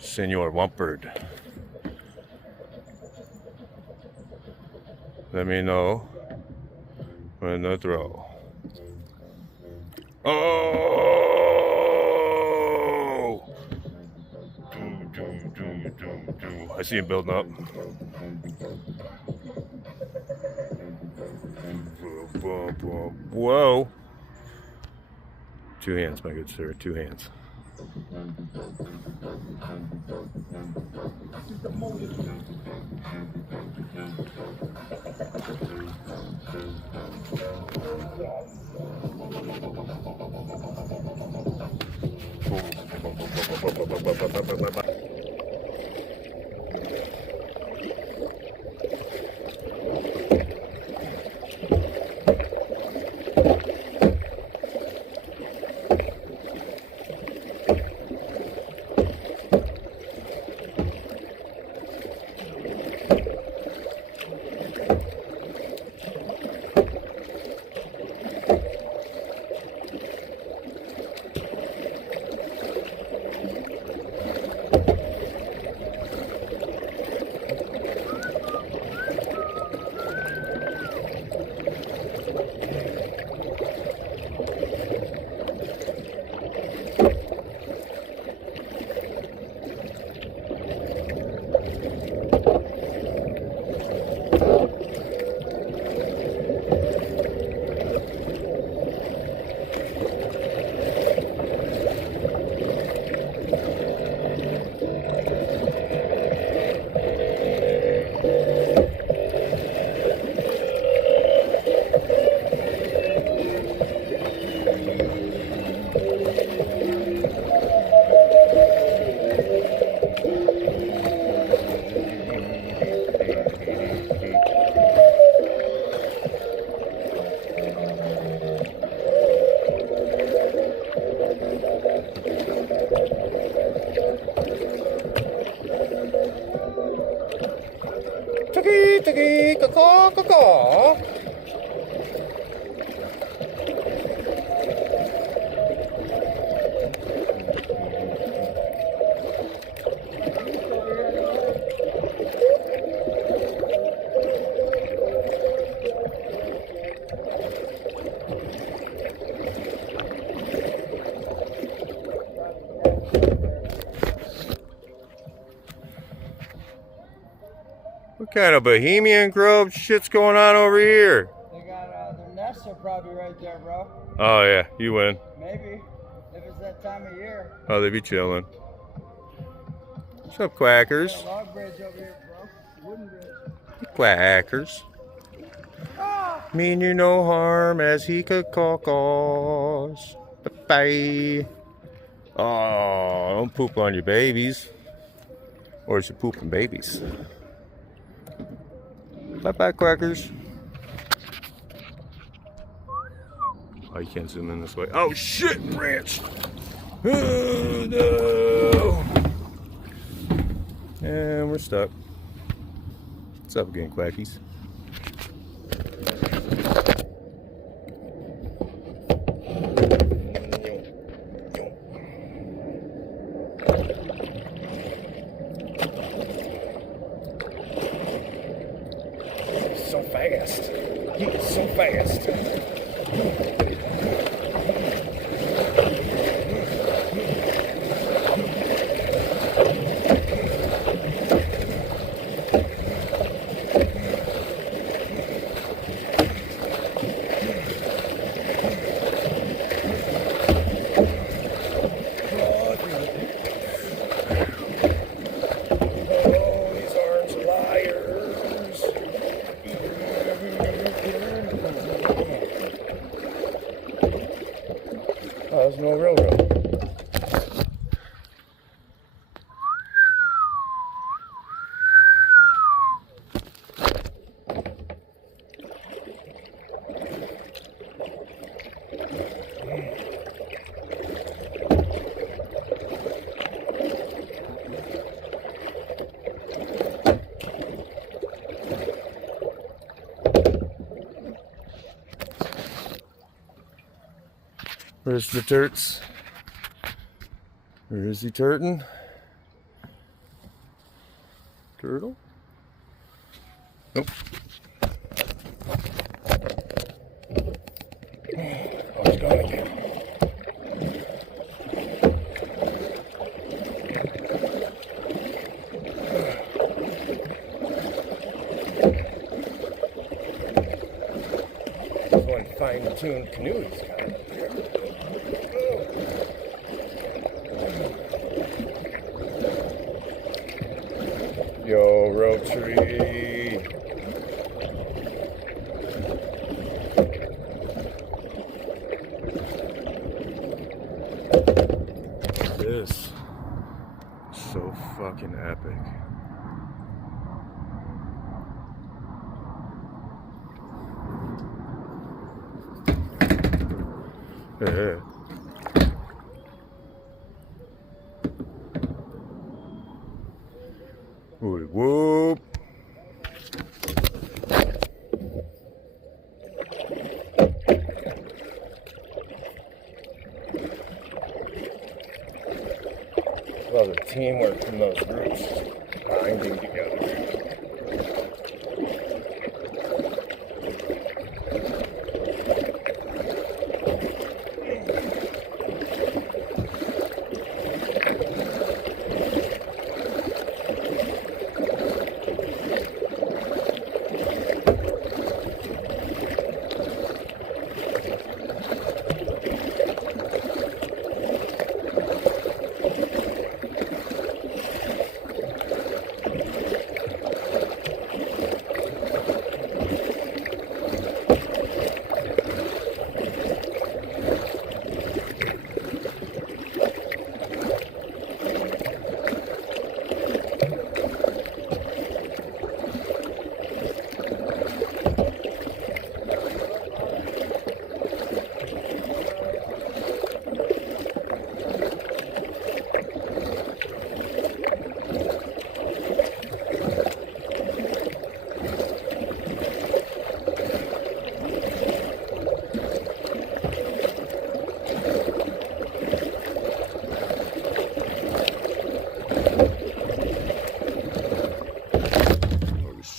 Senor Wumpert. Let me know when to throw. Oh! I see him building up. Whoa. 2 hands, my good sir. 2 hands. What kind of Bohemian Grove shit's going on over here? They got their nests are probably right there, bro. Oh yeah, you win. Maybe if it's that time of year. Oh, they be chilling. What's up, quackers? Got a log bridge over here, bro. Wooden bridge. Quackers. Mean you no harm as he could cause. Bye. Oh, don't poop on your babies. Or is it pooping babies? Bye-bye, quackers. Oh, you can't zoom in this way. Oh, shit, branch! Oh, no! And we're stuck. What's up again, quackies? So fast. He's so fast. Oh, there's no railroad. Where's the turts? Where is he turtin'? Turtle? Nope. Oh, it's gone again. There's one fine-tuned canoe he's got up there. Yo, rope tree. This is so fucking epic. Yeah. Whoop, whoop. Love the teamwork from those groups binding together.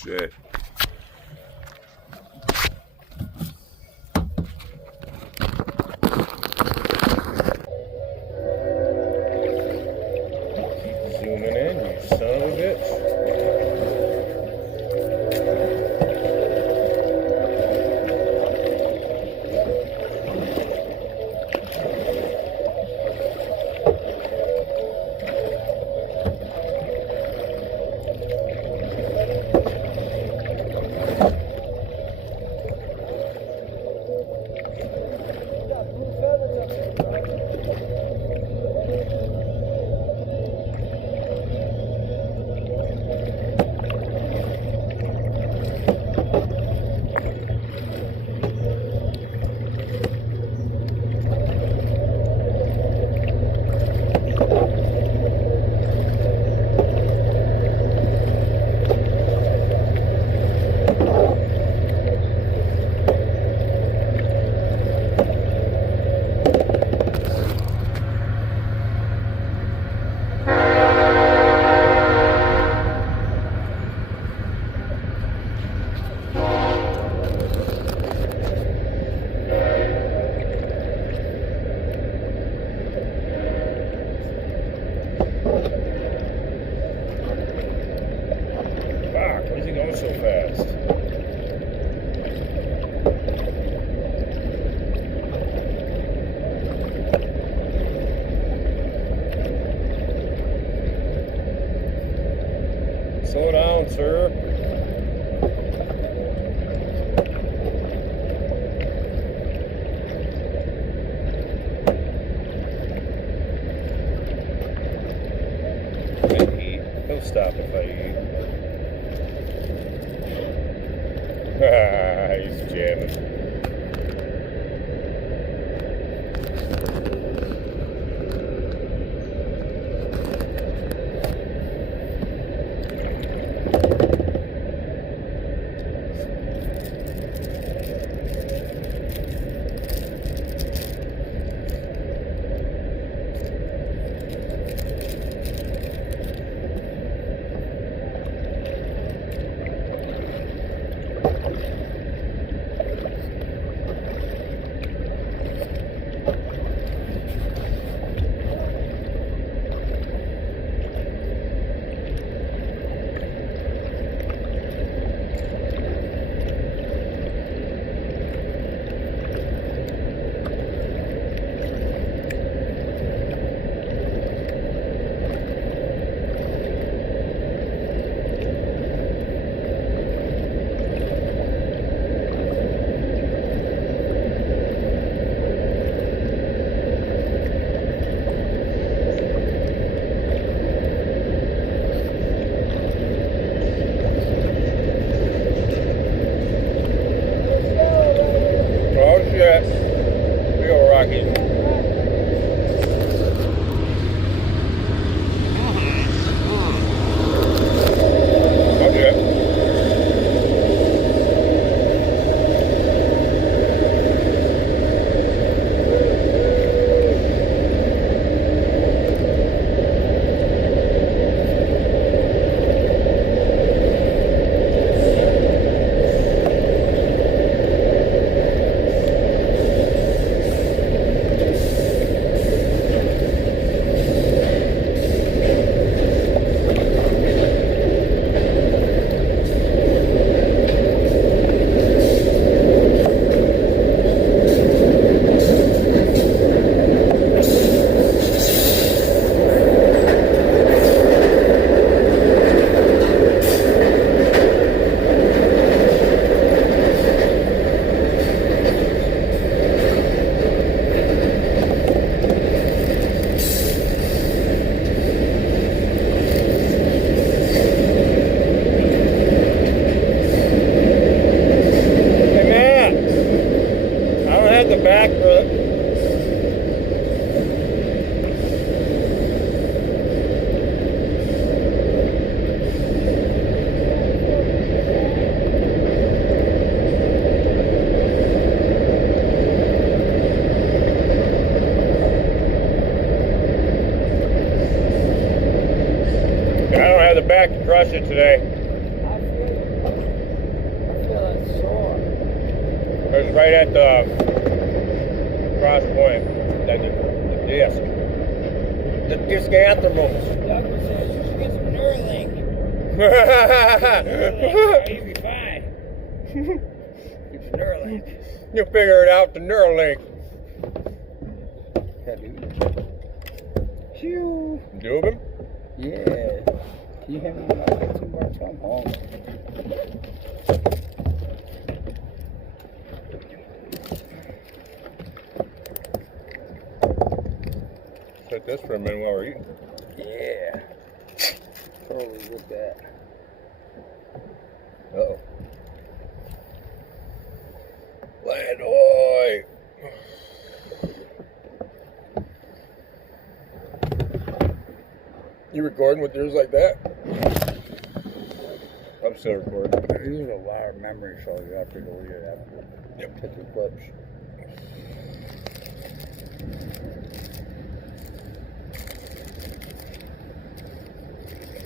Shit. Zooming in, you son of a bitch. So fast. Slow down, sir. I eat. He'll stop if I eat. He's jamming. the back to crush it today. I feel it sore. It was right at the cross point. The disc. The disc anthromos. Douglas says you should get some Neuralink. You'll be fine. Get some Neuralink. You'll figure it out, the Neuralink. Yeah, dude. Phew. Doob him? Yeah. Can you have me about 15 more come home? Set this for a minute while we're eating. Yeah. Totally with that. Uh-oh. Land ahoy! You recording with yours like that? I'm still recording. There's a lot of memory, so you have to delete it after. Yep. Put the clips.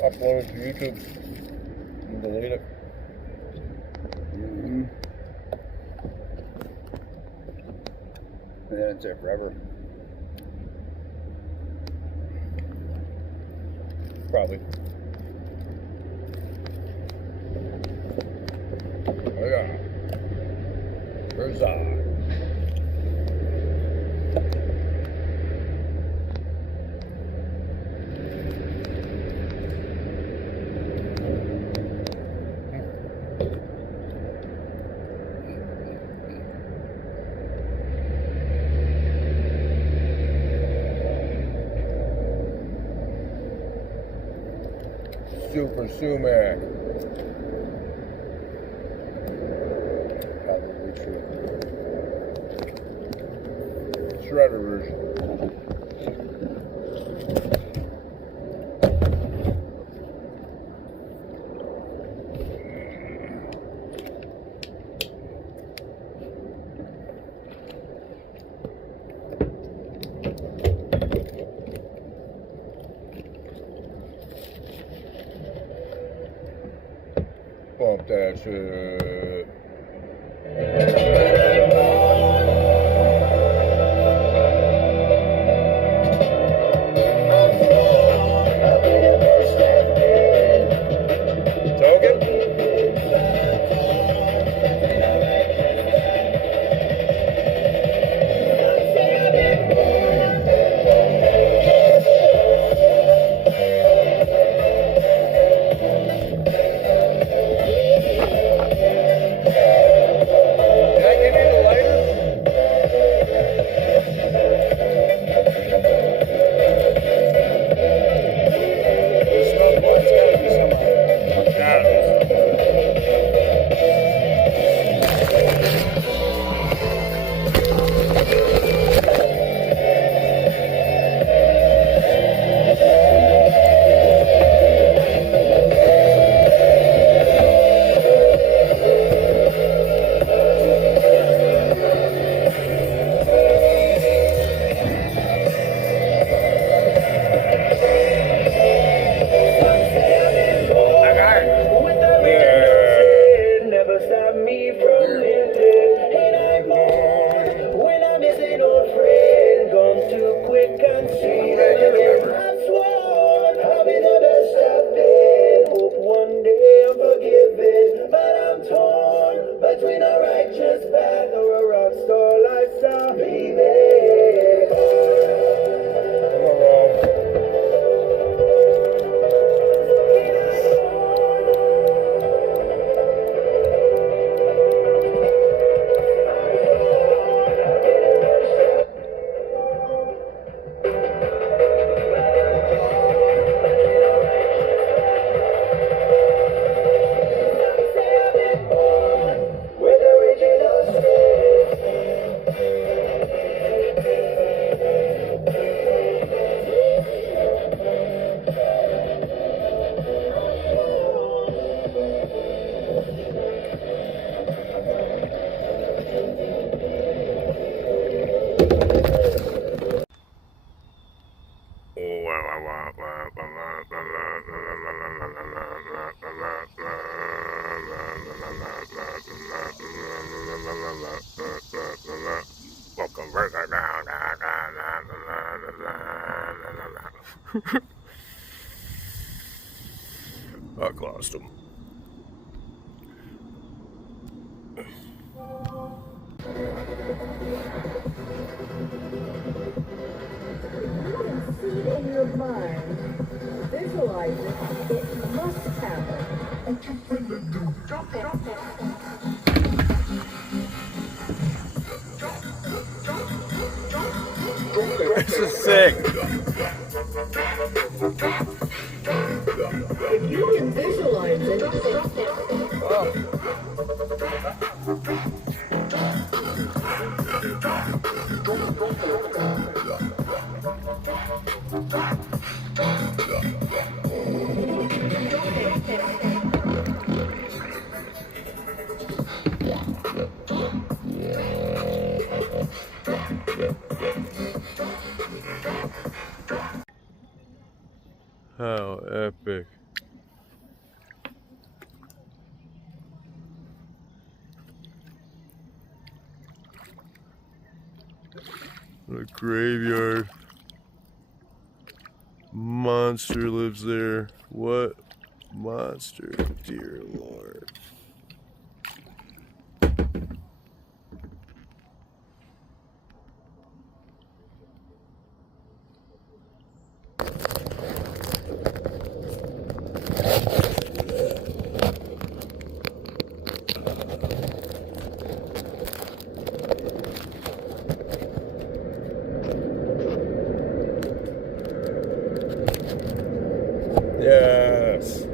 Upload it to YouTube and delete it. Mm-hmm. And then it's there forever. Probably. Oh yeah. Where's Super Sumac. Probably true. Shredder version. Bump that shit. Token? I lost him. In your mind, visualize it, it must happen. Drop it. This is sick. If you can visualize it, How epic. The graveyard. Monster lives there. What monster, dear Lord. Yes.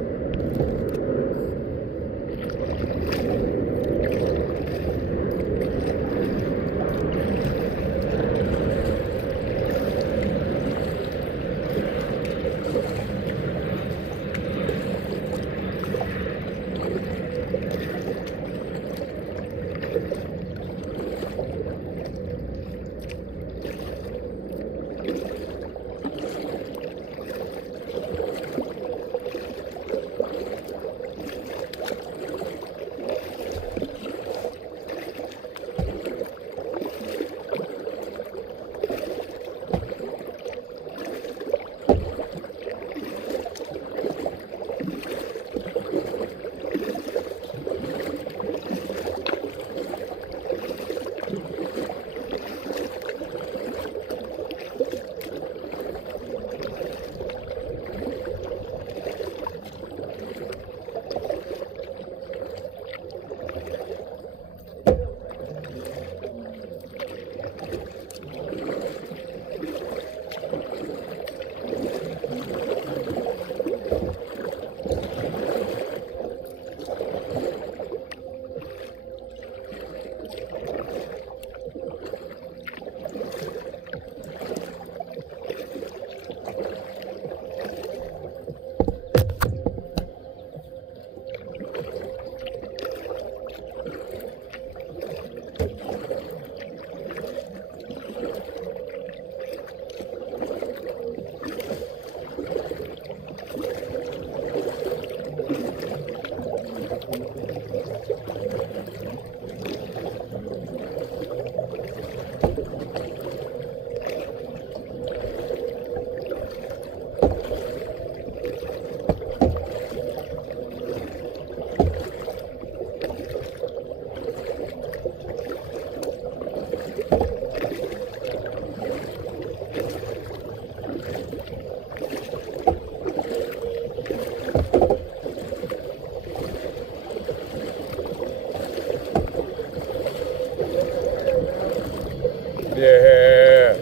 Yeah.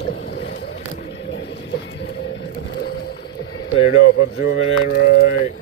I don't even know if I'm zooming in right.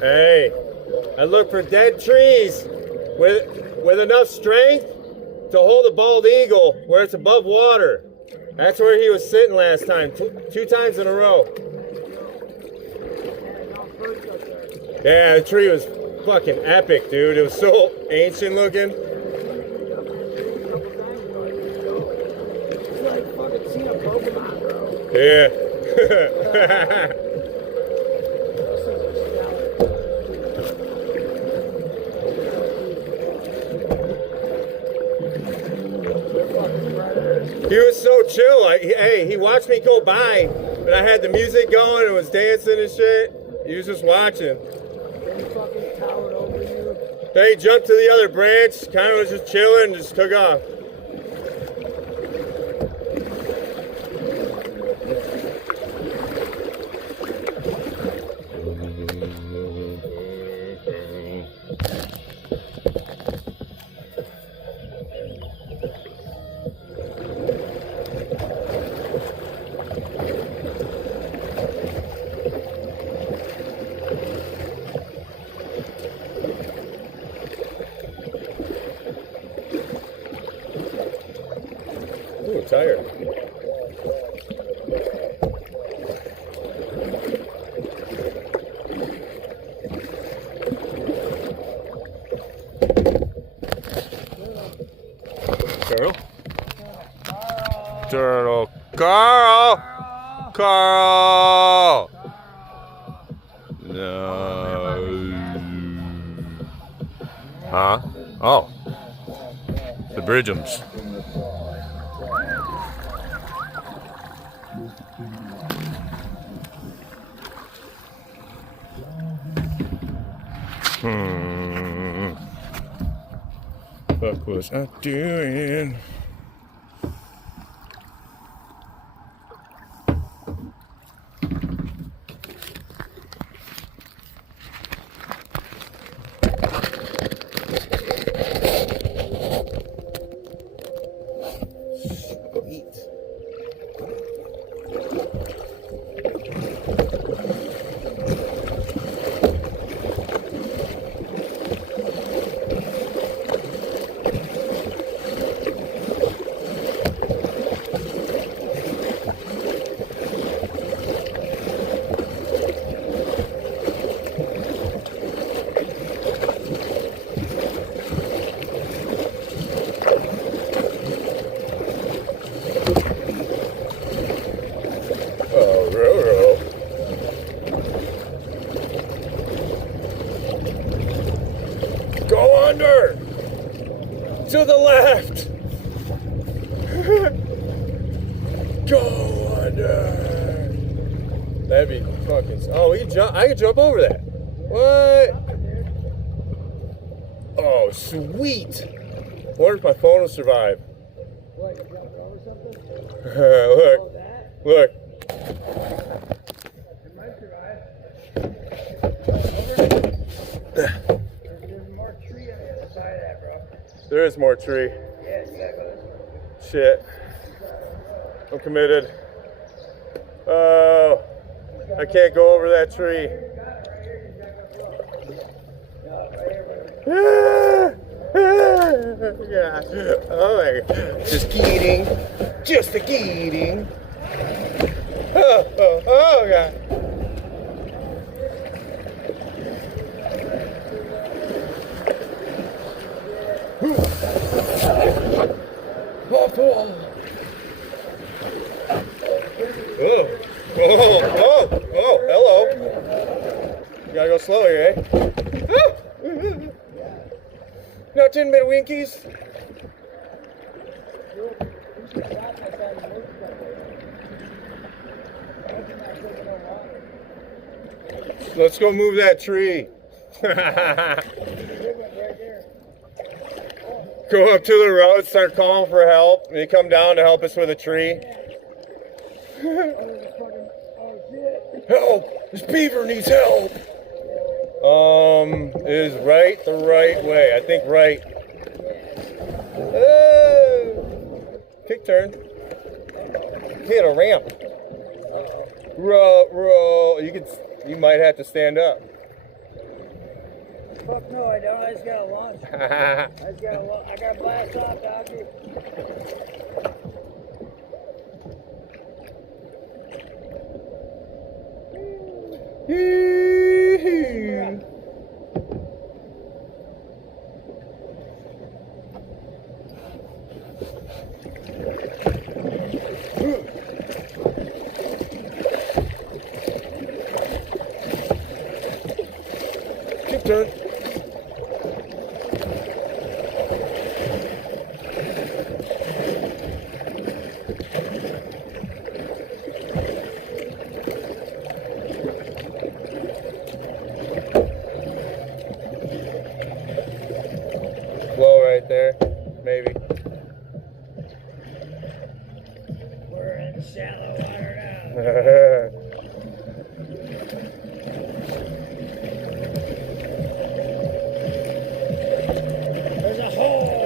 Hey, I look for dead trees with enough strength to hold a bald eagle where it's above water. That's where he was sitting last time, two times in a row. Yeah, the tree was fucking epic, dude. It was so ancient looking. It's like fucking seeing a Pokemon, bro. Yeah. He was so chill. Hey, he watched me go by, and I had the music going and was dancing and shit. He was just watching. Then he fucking towered over you. Then he jumped to the other branch, kind of was just chilling, and just took off. Ooh, tired. Turtle? Turtle. Carl! Carl! No. Huh? Oh. The Bridgeums. What was I doing? Go under! To the left! Go under! That'd be fucking... Oh, I can jump over that. What? Oh, sweet! I wonder if my phone will survive. What, you jumped over something? Look. Oh, that? Look. It might survive. There's more tree on the other side of that, bro. There is more tree. Yeah, you gotta go this way. Shit. I'm committed. Oh, I can't go over that tree. Yeah. Oh my God. Just kidding. Just a kidding. Oh God. Oh, hello. You gotta go slower, eh? No 10-minute winkies. Let's go move that tree. Go up to the road, start calling for help, and you come down to help us with a tree. Help! This beaver needs help! Is right the right way? I think right. Kick turn. Hit a ramp. Row. You might have to stand up. Fuck no, I don't. I just gotta launch. I gotta blast off, doggy. Yee-hoo. Keep turning. Low right there, maybe. We're in shallow water now. There's a hole.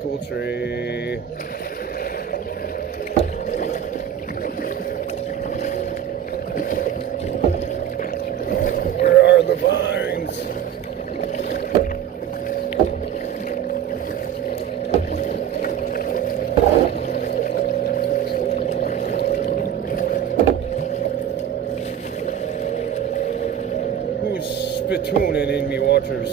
Cool tree. Where are the vines? Who's spitooning in me waters?